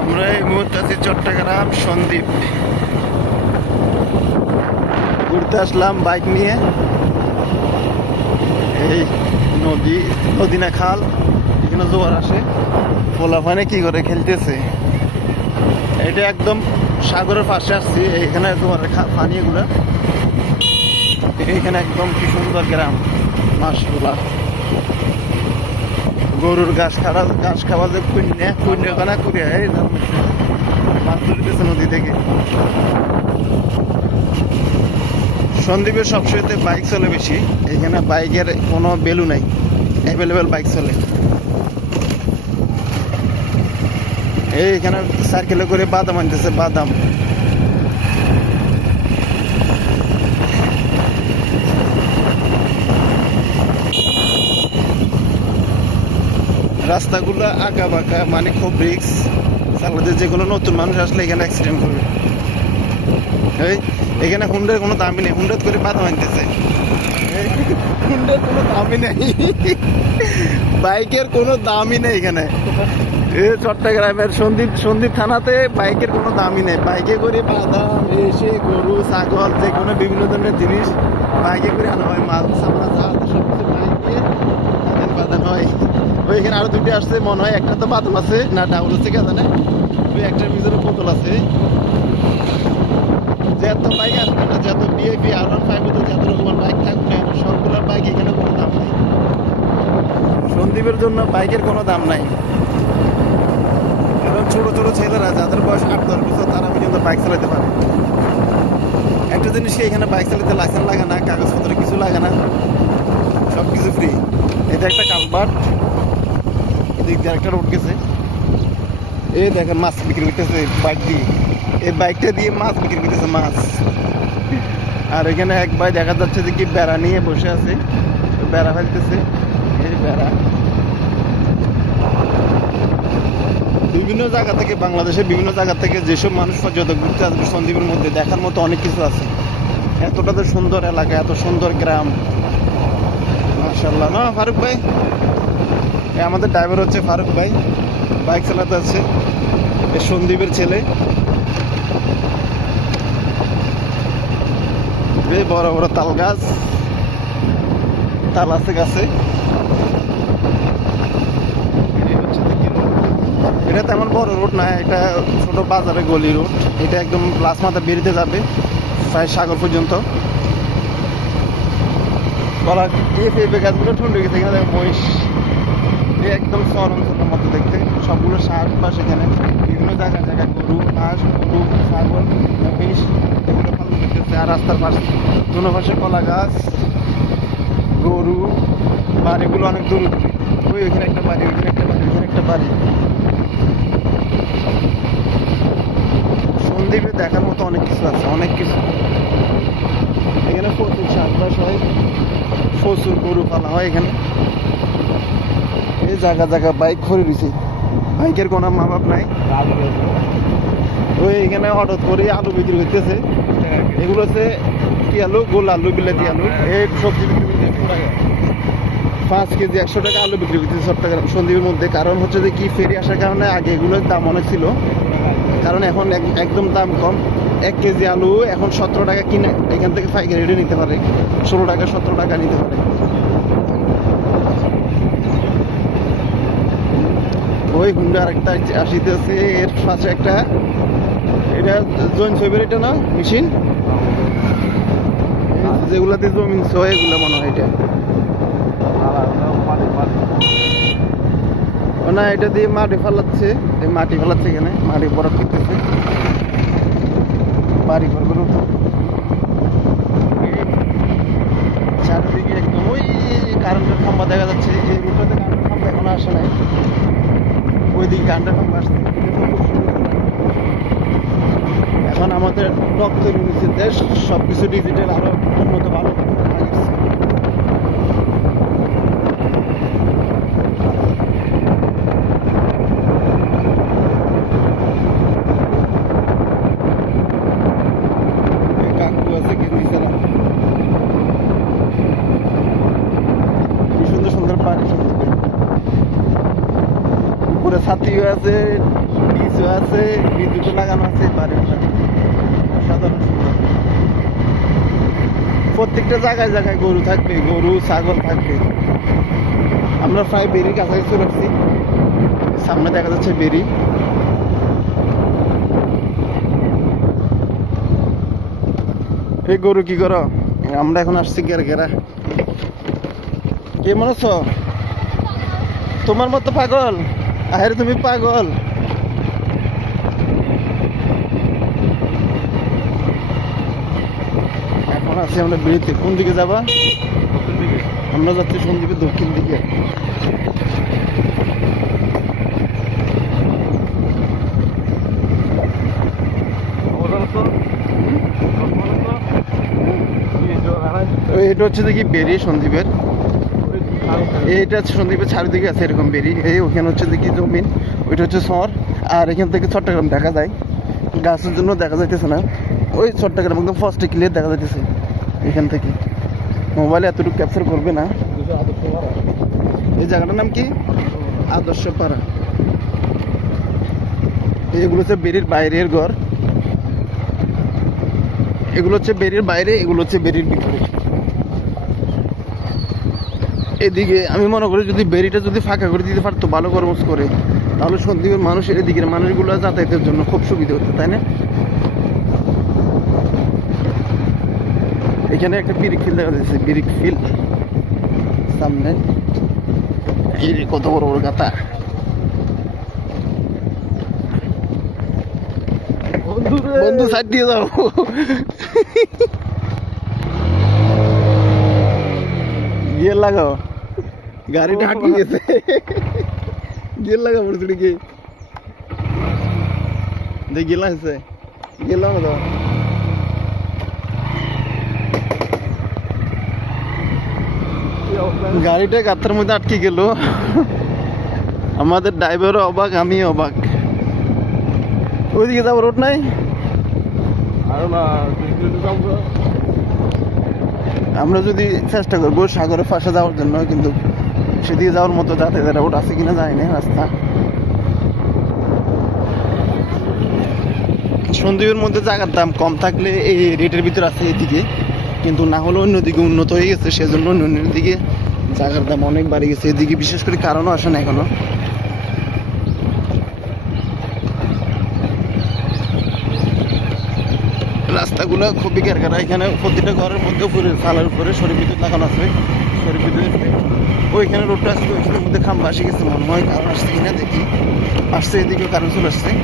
আমরা এই মুহূর্তে আছি চট্টগ্রাম সন্দ্বীপ। ঘুরতে আসলাম বাইক নিয়ে। এই নদী না খাল, এখানে জোয়ার আসে, পোলাপানে কি করে খেলতেছে। এটা একদম সাগরের পাশে আসছি, এখানে জোয়ারের পানি এগুলা। এইখানে একদম কি সুন্দর গ্রাম, মাশাআল্লাহ। গরুর ঘাস খাওয়া যে পুণ্য কানা করিয়া মাছ ধরতেছে নদী থেকে। সন্দ্বীপে সবসময় বাইক চলে বেশি, এখানে বাইকের কোনো ভ্যালু নাই, অ্যাভেলেবেল বাইক চলে। এইখানে সাইকেলে করে বাদাম আনতেছে, বাদাম। রাস্তাগুলো আঁকা বাঁকা, মানে খুব রিক্স চালাতে। যে কোনো নতুন মানুষ আসলে এখানে অ্যাক্সিডেন্ট করবে। এখানে হুন্ডার কোনো দামই নেই, হুন্ডার করে বাদাম আনতেছে। হুন্ডার কোনো দামই নেই, বাইকের কোনো দামই নেই এখানে। চট্টগ্রামের সন্দ্বীপ থানাতে বাইকের কোনো দামই নেই। বাইকে করে বাদাম, এসে গরু ছাগল যে কোনো বিভিন্ন ধরনের জিনিস বাইকে করে আনা হয়। মাল সামনা সব কিছু বাইকে বাদাম হয়। ওইখানে আরো দুইটা আসছে মনে হয়, একটা তো বাদাম আছে না ডাউল আছে কে জানে, ওই একটার ভিতরে বোতল আছে। যত বাইক আসবে না, যত বিএপি R15 যত রকমের বাইক থাকবে না, সবগুলোর বাইক এখানে কোনো দাম নেই। সন্দ্বীপের জন্য বাইকের কোনো দাম নাই। এবং ছোট ছোট ছেলেরা যাদের বয়স 8-10 বছর তারা পর্যন্ত বাইক চালাতে পারে। একটা জিনিস কি, এখানে বাইক চালাতে লাইসেন্স লাগে না, কাগজপত্র কিছু লাগে না, সব কিছু ফ্রি। এটা একটা কালভার্ট, এদিক দিয়ে একটা রোড গেছে। এই দেখেন মাছ বিক্রি করতেছে বাইক দিয়ে, এই বাইকটা দিয়ে মাছ বিক্রি করতেছে, মাছ। আর এখানে এক ভাই দেখা যাচ্ছে যে কি বেড়া নিয়ে বসে আছে, বেড়া ফেলতেছে। এই বেড়া বিভিন্ন জায়গা থেকে, বাংলাদেশের বিভিন্ন জায়গা থেকে যেসব মানুষ পর্যটক ঘুরতে আসবে সন্দ্বীপের মধ্যে, দেখার মতো অনেক কিছু আছে। এতটা তো সুন্দর এলাকা, এত সুন্দর গ্রাম, মাশাআল্লাহ। না ফারুক ভাই, আমাদের ড্রাইভার হচ্ছে ফারুক ভাই, বাইক চালাতে আছে, এই সন্দ্বীপের ছেলে। বড় বড় তাল গাছ, তাল আছে গাছে। এটা তেমন বড় রোড না, এটা ছোট বাজারে গলি রোড। এটা একদম লাস্ট মাথা বেরিয়ে যাবে প্রায় সাগর পর্যন্ত। কলা পেঁপে গাছগুলো ঠুন্ডে গেছে, এখানে মহিষ, একদম শহর অঞ্চলের মতো দেখতে। সবগুলো সার পাশ, এখানে বিভিন্ন জায়গায় গরু, হাঁস, গরু, ছাগল, মহিষ এগুলো পালন করতেছে। আর রাস্তার পাশে দুনো পাশে কলা গাছ, গরু, বাড়িগুলো অনেক দূর। ওইখানে একটা বাড়ি, ওইখানে একটা বাড়ি, ওইখানে একটা বাড়ি। সন্দ্বীপে দেখার মতো অনেক কিছু আছে, অনেক কিছু। এখানে প্রচুর চাষবাস হয়, প্রচুর গরু পালা হয় এখানে। এই জায়গা বাইক খড়ি দিছে, বাইকের কোনো মা বাপ নাই। ওই এখানে হঠাৎ করে আলু বিক্রি করতেছে। এগুলো হচ্ছে কি আলু, গোল আলু, বিলাতি আলু। এই সবজি বিক্রি করতেছে 5 কেজি 100 টাকা আলু বিক্রি করতেছে চট্টগ্রাম সন্দ্বীপের মধ্যে। কারণ হচ্ছে যে কি, ফেরি আসার কারণে আগে এগুলোর দাম অনেক ছিল, কারণ এখন একদম দাম কম। 1 কেজি আলু এখন 17 টাকা কিনে এখান থেকে পাইকারি রেটে নিতে পারে, 16 টাকা 17 টাকা নিতে পারে। ওই হুন্ডা আরেকটা আসিতেছে, এর পাশে একটা, এটা জয়েন্ট ছবির এটা না মেশিন, যেগুলাতে জমিন ছয় এগুলো মনে হয়। এটা না, এটা দিয়ে মাটি ফালাচ্ছে, এখানে মাটি বরফ করতেছে বাড়ি ঘরগুলো। চারিদিকে একদম ওই কারেন্টের খাম্বা দেখা যাচ্ছে। এই রুটটাতে কারেন্টের খাম্বা এখনো আসে নাই, ওইদিকে কারেন্টের খাম্বা আসছে। এখন আমাদের রক্ত নিচে দেশ, সবকিছু ডিজিটাল, আরো উন্নত ভালো উপরে ছাত্রী আছে, নিচে কারেন্ট লাগানো আছে বাড়িটা অসাধারণ সুন্দর। প্রত্যেকটা জায়গায় জায়গায় গরু থাকবে, গরু ছাগল থাকবে। আমরা প্রায় বেরির কাছাকাছি চলে আসছি, সামনে দেখা যাচ্ছে বেরি। এই গরু কি করো? আমরা এখন আসছি গেরা। কেমন আছো? তোমার মতো পাগল? আরে তুমি পাগল। এখন আছি আমরা বেরিতে। কোন দিকে যাবা? আমরা যাচ্ছি সন্দ্বীপের দক্ষিণ দিকে। এটা হচ্ছে দেখি বেরি সন্দ্বীপের, এইটা হচ্ছে সন্দ্বীপের চারিদিকে আছে এরকম বেরি। এই ওখানে হচ্ছে দেখি জমিন, ওইটা হচ্ছে শহর। আর এখান থেকে চট্টগ্রাম দেখা যায়, গাছের জন্য দেখা যাইতেছে না। ওই চট্টগ্রাম একদম ফার্স্টে ক্লিয়ার দেখা যাইতেছে এখান থেকে। মোবাইলে এতটুকু ক্যাপচার করবে না। এই জায়গাটার নাম কি? আদর্শ পাড়া। এগুলো হচ্ছে বেরির বাইরের ঘর, এগুলো হচ্ছে বেরির বাইরে, এগুলো হচ্ছে বেরির ভিতরে। এদিকে আমি মনে করি যদি বেরিটা যদি ফাঁকা করে দিতে পারতো ভালো কর্মস করে, তাহলে সন্দ্বীপের মানুষের এদিকের মানুষগুলো যাতায়াতের জন্য খুব সুবিধা হতো, তাই না? এখানে একটা ব্রিক ফিল্ড দেখা যাচ্ছে, ব্রিক ফিল্ড সামনে। এই কত বড় বড় গাতা। বন্ধু সাইড দিয়ে যাও। গিয়ার লাগাও, গাড়িটা আটকে গেছে। গিয়ার লাগাও পড়ছে কি? দেখ গিয়ার লাগছে, গিয়ার লাগাও দাও। গাড়িটা গাতার মধ্যে আটকে গেল। আমাদের ড্রাইভারও অবাক, আমি অবাক। ওইদিকে যাবো, রোড নাই। আমরা যদি চেষ্টা করবো সাগরের পাশে যাওয়ার জন্য, কিন্তু সেদিকে যাওয়ার মতো যাতায়াতের রোড আছে কিনা জানি না, রাস্তা। সন্দ্বীপের মধ্যে জায়গার দাম কম থাকলে এই রেটের ভিতরে আছে এদিকে, কিন্তু না হলে অন্যদিকে উন্নত হয়ে গেছে, সেজন্য অন্যদিকে জায়গার দাম অনেক বাড়ে গেছে। এদিকে বিশেষ করে কারণও আসে না এখনো। রাস্তাগুলো খুবই কেরকারা। এখানে প্রতিটা ঘরের মধ্যে উপরে চালের উপরে সৌর বিদ্যুৎ লাগানো আছে। সৌর বিদ্যুৎ ওইখানে রোডটা আসছে, ওইখানের মধ্যে খাম্বা আসে গেছে মনে হয়। কারণ আসছে কিনা দেখি, আসছে এদিকে কারণ চলে আসছে।